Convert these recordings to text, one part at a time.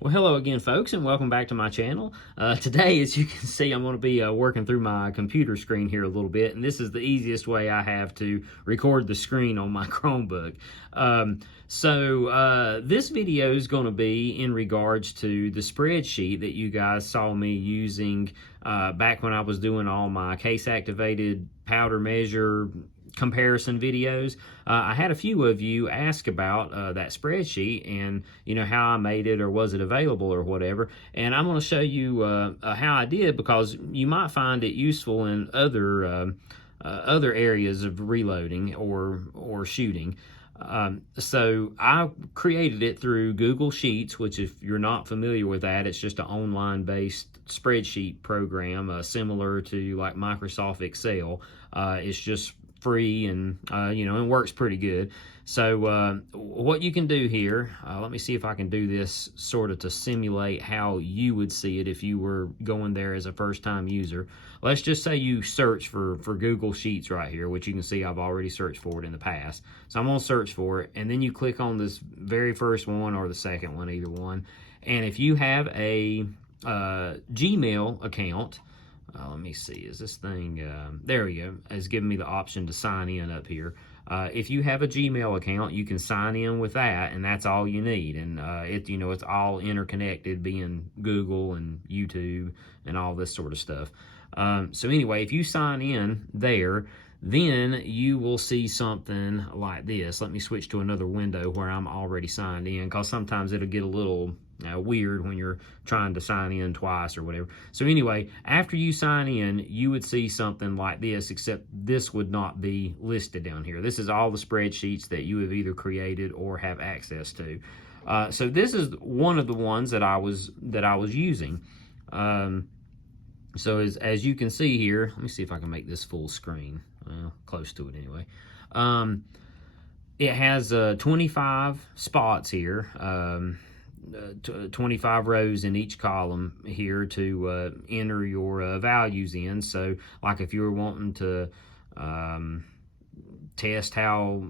Well, hello again, folks, and welcome back to my channel. Today, as you can see, I'm going to be working through my computer screen here a little bit, and this is the easiest way I have to record the screen on my Chromebook. This video is going to be in regards to the spreadsheet that you guys saw me using back when I was doing all my case-activated powder measure comparison videos. I had a few of you ask about that spreadsheet and how I made it, or was it available or whatever, and I'm going to show you how I did, because you might find it useful in other areas of reloading or shooting. So I created it through Google Sheets, which, if you're not familiar with that, it's just an online based spreadsheet program similar to like Microsoft Excel. It's just free, and and works pretty good. So what you can do here, let me see if I can do this sort of to simulate how you would see it if you were going there as a first-time user. Let's just say you search for Google Sheets right here, which you can see I've already searched for it in the past. So I'm going to search for it, and then you click on this very first one or the second one, either one. And if you have a Gmail account, let me see, is this thing, there we go, it's giving me the option to sign in up here. If you have a Gmail account, you can sign in with that, and that's all you need. And it's all interconnected, being Google and YouTube and all this sort of stuff. So anyway, if you sign in there, then you will see something like this. Let me switch to another window where I'm already signed in, because sometimes it'll get a little weird when you're trying to sign in twice or whatever. So anyway, after you sign in, you would see something like this, except this would not be listed down here. This is all the spreadsheets that you have either created or have access to. So this is one of the ones that I was using. So as you can see here, let me see if I can make this full screen. Close to it anyway. It has 25 spots here, 25 rows in each column here to enter your values in. So like if you were wanting to test how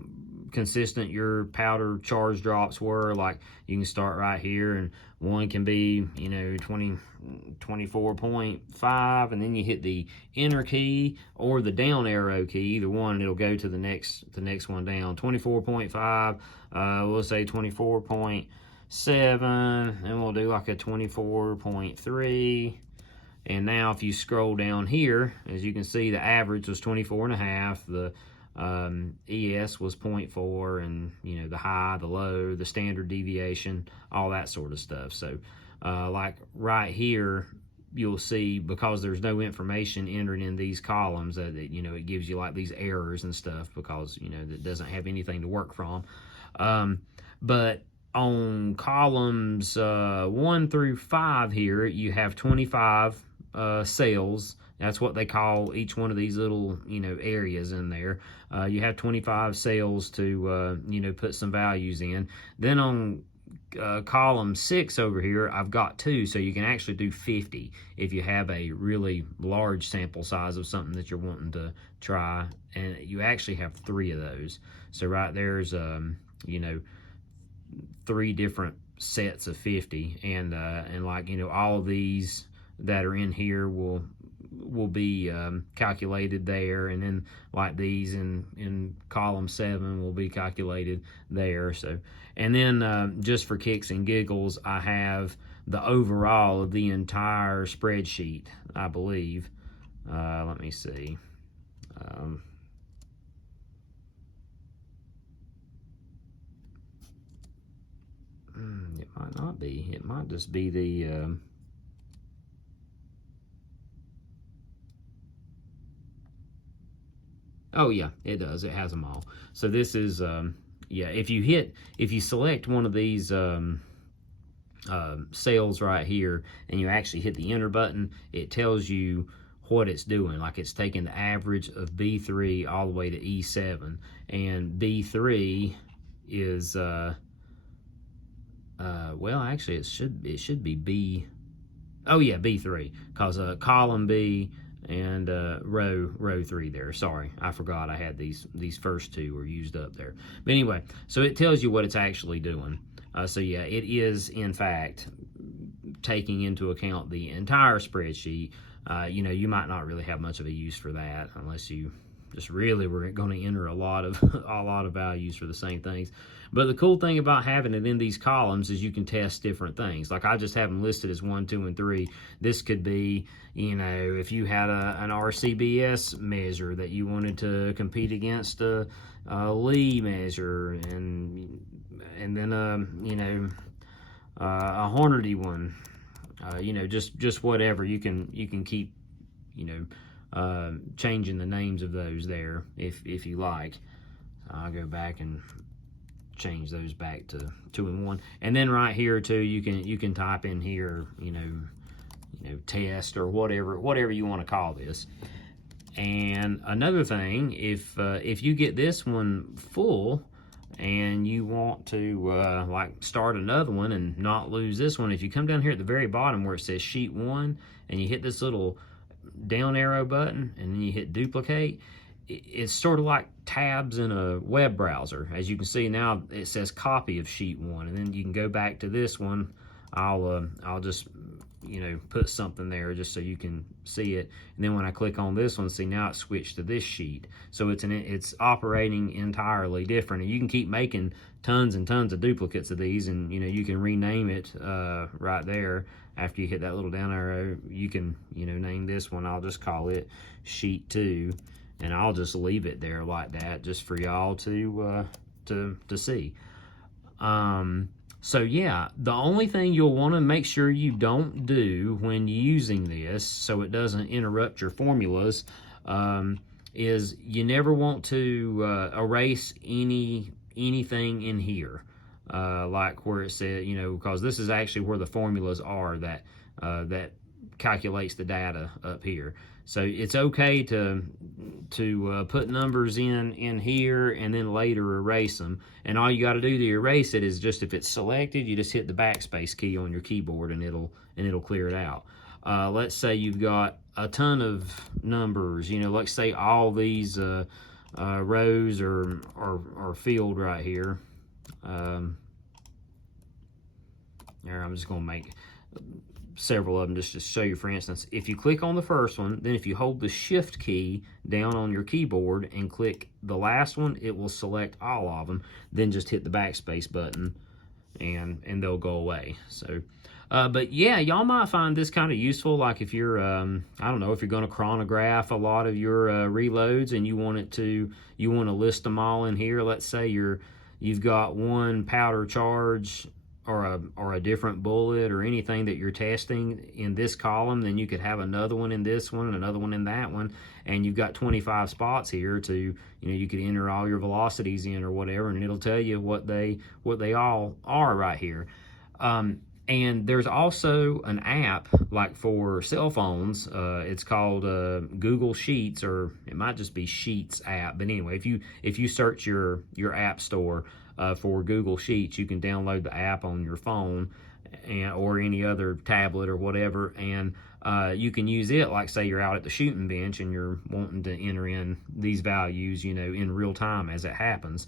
consistent your powder charge drops were, like you can start right here, and one can be 24.5, and then you hit the enter key or the down arrow key, either one, and it'll go to the next one down. 24.5, we'll say 24.7, and we'll do like a 24.3. And now if you scroll down here, as you can see, the average was 24.5, the ES was 0.4, and the high, the low, the standard deviation, all that sort of stuff. So like right here, you'll see, because there's no information entered in these columns, that it gives you like these errors and stuff, because that doesn't have anything to work from. But on columns 1 through 5 here, you have 25 cells. That's what they call each one of these little areas in there. You have 25 cells to put some values in. Then on column 6 over here, I've got 2, so you can actually do 50 if you have a really large sample size of something that you're wanting to try, and you actually have 3 of those. So right there's 3 different sets of 50, and like all of these that are in here will be calculated there, and then like these in column 7 will be calculated there. So, and then just for kicks and giggles, I have the overall of the entire spreadsheet, I believe. Let me see. It might not be. It might just be the oh yeah, it does. It has them all. So this is yeah, if you select one of these cells right here, and you actually hit the enter button, it tells you what it's doing. Like it's taking the average of B3 all the way to E7, and B3 is well, actually it should be B. Oh yeah, B3, because column B and row 3 there. Sorry, I forgot I had these first 2 were used up there. But anyway, so it tells you what it's actually doing. So yeah, it is in fact taking into account the entire spreadsheet, you might not really have much of a use for that unless you just really were going to enter a lot of values for the same things. But the cool thing about having it in these columns is you can test different things. Like I just have them listed as 1, 2, and 3. This could be, if you had an RCBS measure that you wanted to compete against a Lee measure, and then a Hornady one, just whatever. You can keep changing the names of those there if you like. I'll go back and change those back to 2 and 1, and then right here too you can type in here test or whatever you want to call this. And another thing, if you get this one full and you want to like start another one and not lose this one, if you come down here at the very bottom where it says sheet 1 and you hit this little down arrow button and then you hit duplicate, it's sort of like tabs in a web browser. As you can see now, it says copy of sheet 1, and then you can go back to this one. I'll just put something there just so you can see it, and then when I click on this one, see now it's switched to this sheet. So it's operating entirely different, and you can keep making tons and tons of duplicates of these, and you can rename it right there. After you hit that little down arrow, you can name this one. I'll just call it sheet 2, and I'll just leave it there like that just for y'all to see. So yeah, the only thing you'll want to make sure you don't do when using this, so it doesn't interrupt your formulas, is you never want to erase anything in here, like where it said, because this is actually where the formulas are that calculates the data up here. So it's okay to put numbers in here and then later erase them. And all you got to do to erase it is just, if it's selected, you just hit the backspace key on your keyboard and it'll clear it out. Let's say you've got a ton of numbers. Let's say all these rows are filled right here. There, I'm just going to make several of them just to show you. For instance, if you click on the first one, then if you hold the shift key down on your keyboard and click the last one, it will select all of them. Then just hit the backspace button and they'll go away. So but yeah, y'all might find this kind of useful, like if you're I don't know, if you're going to chronograph a lot of your reloads and you want to list them all in here. Let's say you've got one powder charge or a different bullet or anything that you're testing in this column, then you could have another one in this one and another one in that one, and you've got 25 spots here to, you could enter all your velocities in or whatever, and it'll tell you what they all are right here. And there's also an app, like for cell phones, it's called Google Sheets, or it might just be Sheets app. But anyway, if you search your app store for Google Sheets, you can download the app on your phone or any other tablet or whatever, and you can use it, like say you're out at the shooting bench and you're wanting to enter in these values, in real time as it happens.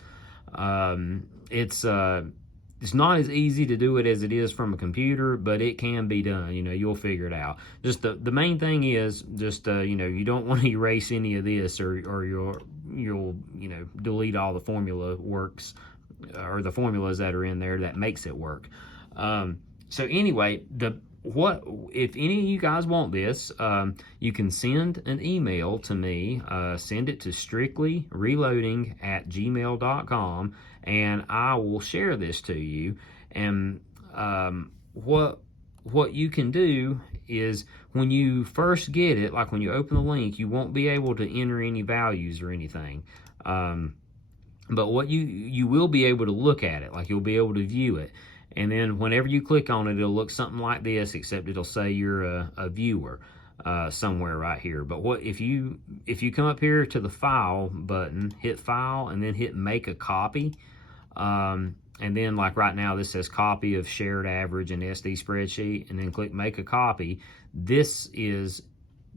It's not as easy to do it as it is from a computer, but it can be done. You'll figure it out. Just the main thing is just you don't want to erase any of this, or you'll delete all the formula works, or the formulas that are in there that makes it work. So anyway, if any of you guys want this, you can send an email to me. Send it to strictlyreloading@gmail.com, and I will share this to you. And what you can do is, when you first get it, like when you open the link, you won't be able to enter any values or anything. But what you will be able to look at it, like you'll be able to view it. And then whenever you click on it, it'll look something like this, except it'll say you're a viewer somewhere right here. But if you come up here to the File button, hit File, and then hit Make a Copy, and then like right now this says Copy of Shared Average and SD Spreadsheet, and then click Make a Copy. This is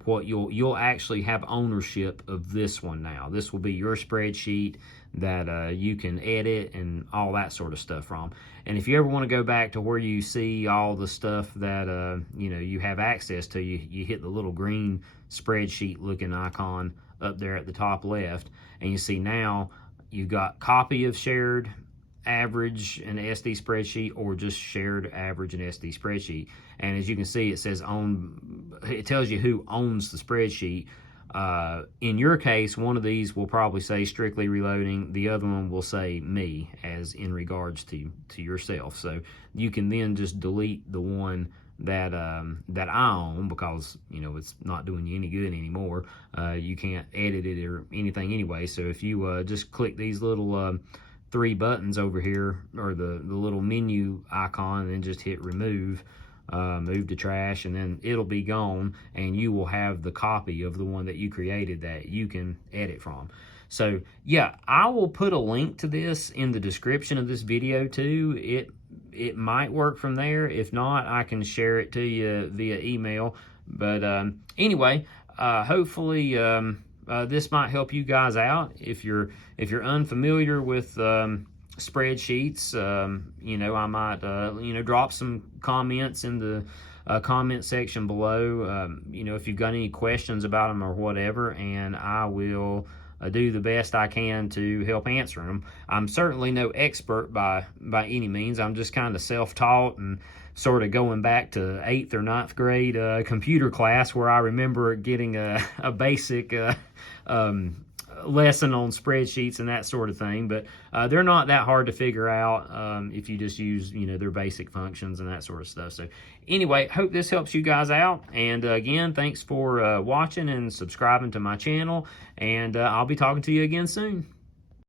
what you'll actually have ownership of this one now. This will be your spreadsheet. that you can edit and all that sort of stuff from. And if you ever want to go back to where you see all the stuff that you have access to, you hit the little green spreadsheet looking icon up there at the top left, and you see now you've got copy of shared average and SD spreadsheet, or just shared average and SD spreadsheet. And as you can see, it says it tells you who owns the spreadsheet. In your case, one of these will probably say strictly reloading, the other one will say me, as in regards to yourself. So you can then just delete the one that I own, because it's not doing you any good anymore. You can't edit it or anything anyway. So if you just click these little 3 buttons over here, or the little menu icon, and then just hit remove, move to trash, and then it'll be gone, and you will have the copy of the one that you created that you can edit from. So yeah, I will put a link to this in the description of this video too. It might work from there. If not, I can share it to you via email. But anyway, hopefully this might help you guys out. If you're unfamiliar with spreadsheets, I might drop some comments in the comment section below. If you've got any questions about them or whatever, and I will do the best I can to help answer them. I'm certainly no expert by any means. I'm just kind of self-taught and sort of going back to 8th or 9th grade computer class, where I remember getting a basic lesson on spreadsheets and that sort of thing. But they're not that hard to figure out if you just use their basic functions and that sort of stuff. So anyway, hope this helps you guys out. And again, thanks for watching and subscribing to my channel. And I'll be talking to you again soon.